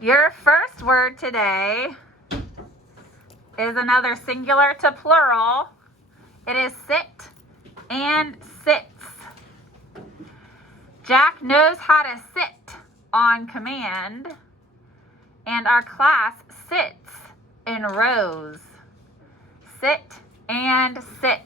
Your first word today is another singular to plural. It is sit and sits. Jack knows how to sit on command, and our class sits in rows. Sit and sits.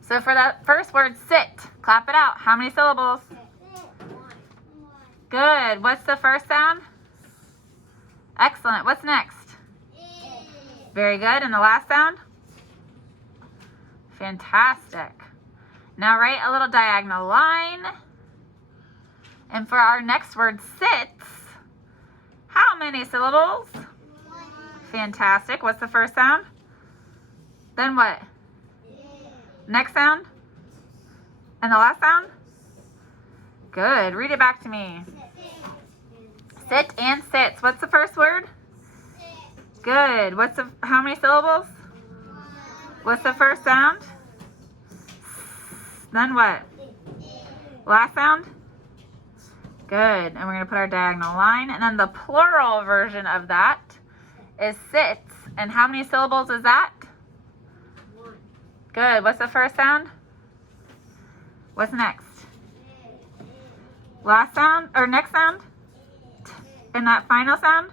So for that first word, sit, clap it out. How many syllables? Good. What's the first sound? Excellent. What's next? Very good. And the last sound? Fantastic. Now write a little diagonal line. And for our next word, sits, how many syllables? Fantastic. What's the first sound? Then what? Next sound? And the last sound? Good. Read it back to me. Sit and sits. What's the first word? Good. How many syllables? What's the first sound? Then what? Last sound? Good. And we're going to put our diagonal line. And then the plural version of that is sits. And how many syllables is that? Good. What's the first sound? What's next? Last sound or next sound? And that final sound?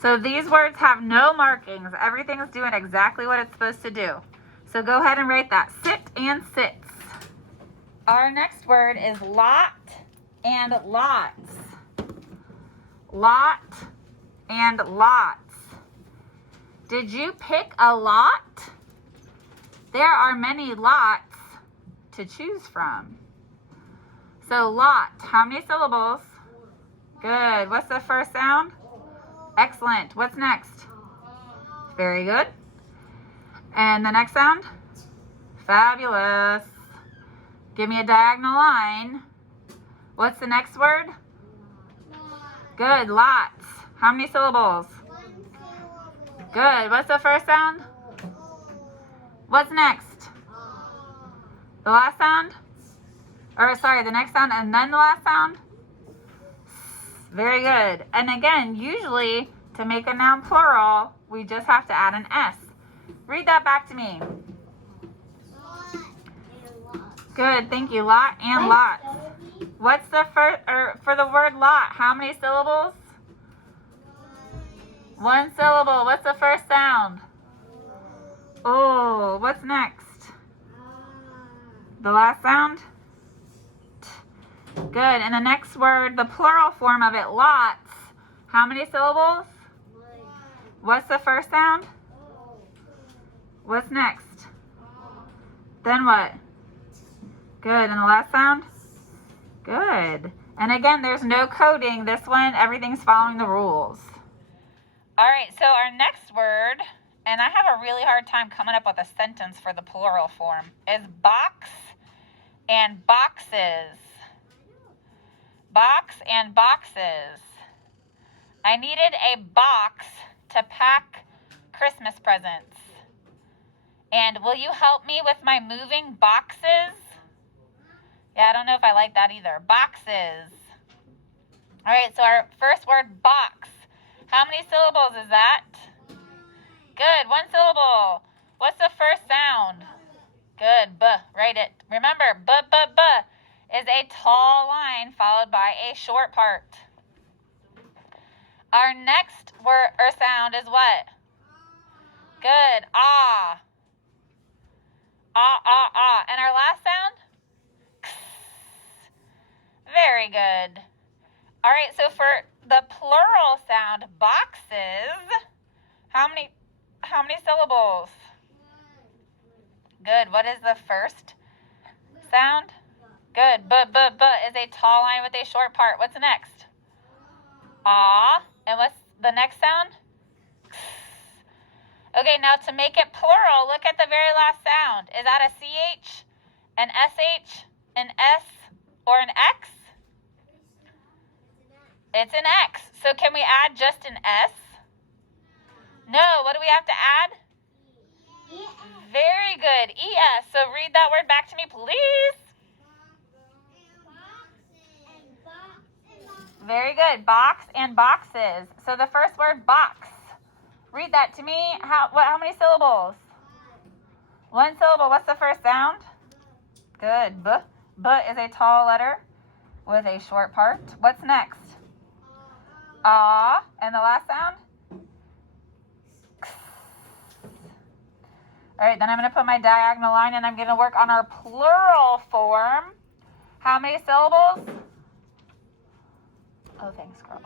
So these words have no markings. Everything's doing exactly what it's supposed to do. So go ahead and write that. Sit and sits. Our next word is lot and lots. Lot and lots. Did you pick a lot? There are many lots to choose from. So lot, how many syllables? Good. What's the first sound? Excellent. What's next? Very good. And the next sound? Fabulous. Give me a diagonal line. What's the next word? Good. Lots. How many syllables? Good. What's the first sound? What's next? The last sound? Or sorry, the next sound and then the last sound? Very good. And again, usually to make a noun plural, we just have to add an S. Read that back to me. Good, thank you. Lot and lots. What's the first, or for the word lot, how many syllables? One syllable. What's the first sound? Oh, what's next? The last sound? Good, and the next word, the plural form of it, lots. How many syllables? What's the first sound? What's next? Then what? Good. And the last sound? Good. And again, there's no coding. This one, everything's following the rules. All right, so our next word, and I have a really hard time coming up with a sentence for the plural form, is box and boxes. Box and boxes. I needed a box to pack Christmas presents. And will you help me with my moving boxes? Yeah, I don't know if I like that either. Boxes. All right, so our first word, box. How many syllables is that? Good, one syllable. What's the first sound? Good, B. Write it. Remember, B is a tall line followed by a short part. Our next word or sound is what? Good, ah. Ah, ah, ah. And our last sound? Very good. All right, so for the plural sound, boxes, how many syllables? Good. What is the first sound? Good. B is a tall line with a short part. What's next? Ah. And what's the next sound? Okay, now to make it plural, look at the very last sound. Is that a CH, an SH, an S, or an X? It's an X. So can we add just an S? No. What do we have to add? Very good. ES. So read that word back to me, please. Very good. Box and boxes. So the first word, box. Read that to me. How many syllables? One syllable. What's the first sound? Good. B. B is a tall letter with a short part. What's next? Ah. And the last sound? All right, then I'm going to put my diagonal line and I'm going to work on our plural form. How many syllables? Oh, thanks, girl.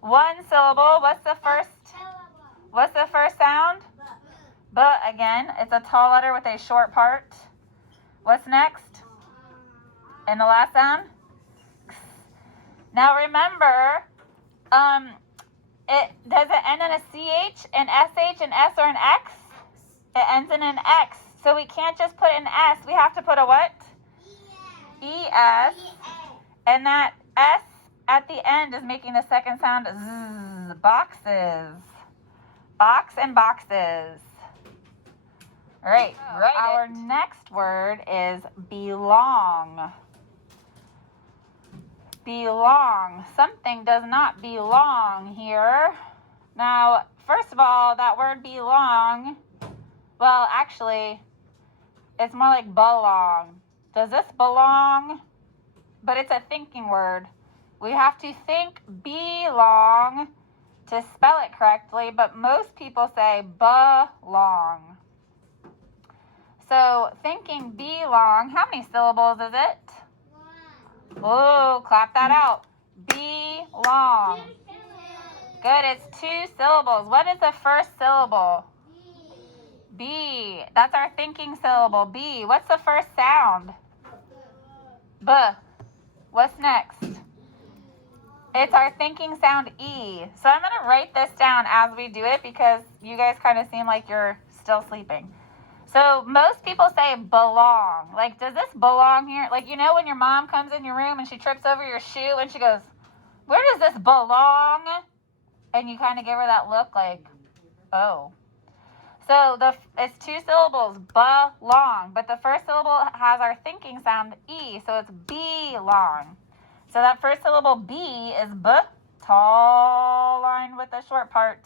One syllable. What's the first sound? B again. It's a tall letter with a short part. What's next? And the last sound? Now remember, does it end in a CH, an SH, an S, or an X? It ends in an X. So we can't just put an S. We have to put a what? ES. And that S at the end is making the second sound Z. Boxes. Box and boxes. All right. Our next word is belong. Belong. Something does not belong here. Now, first of all, that word belong, well, actually, it's more like belong. Does this belong? But it's a thinking word. We have to think belong to spell it correctly, but most people say belong. So thinking belong, how many syllables is it? Oh, clap that out. Belong. Good, it's 2 syllables. What is the first syllable? B. That's our thinking syllable, B. What's the first sound? B. What's next? It's our thinking sound, E. So I'm going to write this down as we do it because you guys kind of seem like you're still sleeping. So most people say belong. Like, does this belong here? Like, you know when your mom comes in your room and she trips over your shoe and she goes, where does this belong? And you kind of give her that look like, oh. So it's 2 syllables, belong. But the first syllable has our thinking sound, E. So it's belong. So that first syllable, B, is B, tall line with a short part.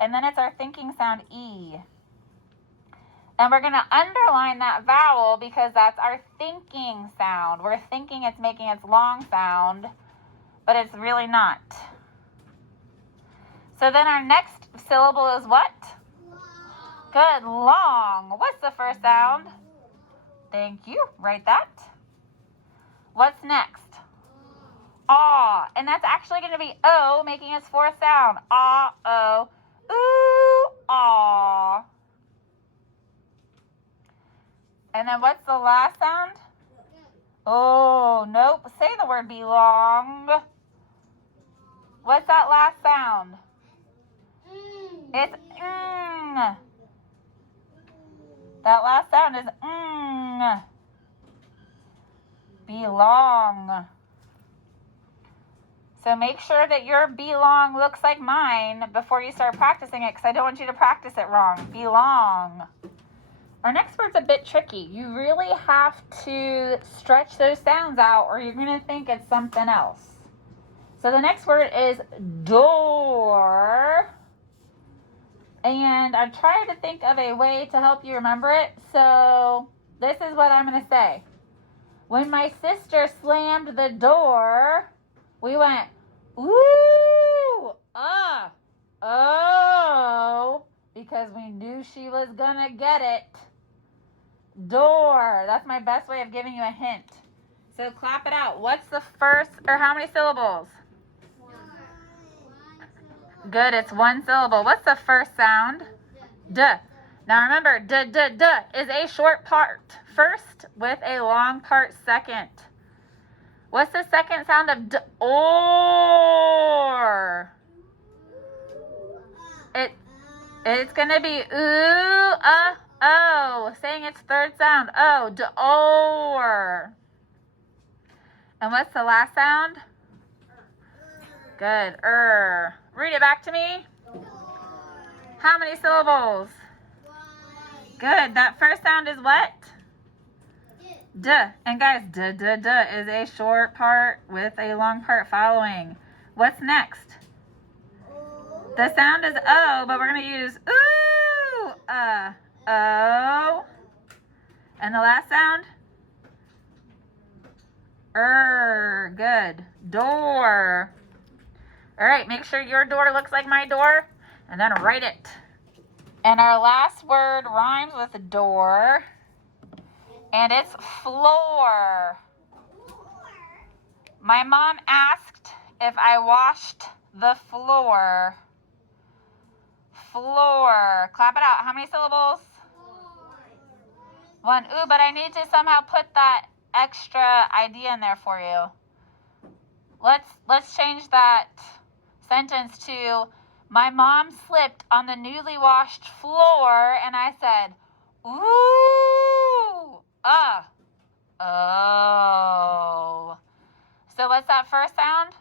And then it's our thinking sound, E. And we're going to underline that vowel because that's our thinking sound. We're thinking it's making its long sound, but it's really not. So then our next syllable is what? Good, long. What's the first sound? Thank you. Write that. What's next? Aw. And that's actually going to be O, making its fourth sound. Ah, O. Ooh, aw. And then what's the last sound? Oh, nope. Say the word belong. What's that last sound? It's ng. That last sound is ng. Belong. So make sure that your belong looks like mine before you start practicing it because I don't want you to practice it wrong. Belong. Our next word's a bit tricky. You really have to stretch those sounds out or you're going to think it's something else. So the next word is door. And I'm trying to think of a way to help you remember it. So this is what I'm going to say. When my sister slammed the door, we went, ooh, oh, because we knew she was going to get it. Door. That's my best way of giving you a hint. So clap it out. What's the first, or how many syllables? Good, it's 1 syllable. What's the first sound? D. Now remember, d is a short part first with a long part second. What's the second sound of d? Or. It's going to be ooh, oh, saying its third sound. Oh, d-or. And what's the last sound? Good, Read it back to me. How many syllables? Good, that first sound is what? Duh. And guys, duh, duh, duh is a short part with a long part following. What's next? The sound is O, but we're going to use ooh, O. And the last sound? Good. Door. All right, make sure your door looks like my door, and then write it. And our last word rhymes with door, and it's floor. My mom asked if I washed the floor. Floor. Clap it out. How many syllables? One. Ooh, but I need to somehow put that extra idea in there for you. Let's change that sentence to, my mom slipped on the newly washed floor, and I said, ooh, oh. So what's that first sound?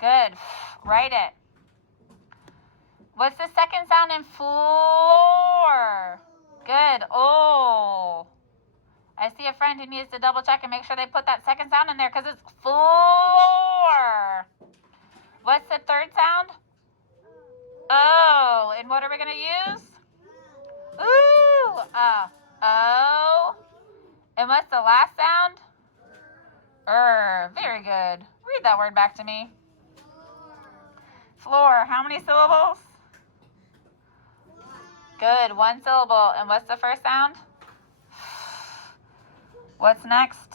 Good. Write it. What's the second sound in floor? Good. Oh. I see a friend who needs to double check and make sure they put that second sound in there because it's floor. What's the third sound? Oh. And what are we going to use? Ooh. Oh. And what's the last sound? Very good. Read that word back to me. Floor. How many syllables? Good. One syllable. And what's the first sound? What's next?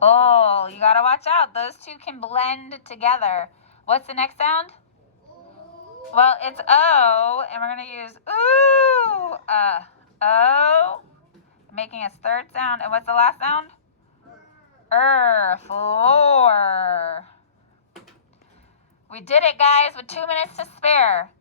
Oh, you gotta watch out. Those two can blend together. What's the next sound? Well, it's O, and we're gonna use ooh, O, making its third sound. And what's the last sound? Floor. We did it, guys, with 2 minutes to spare.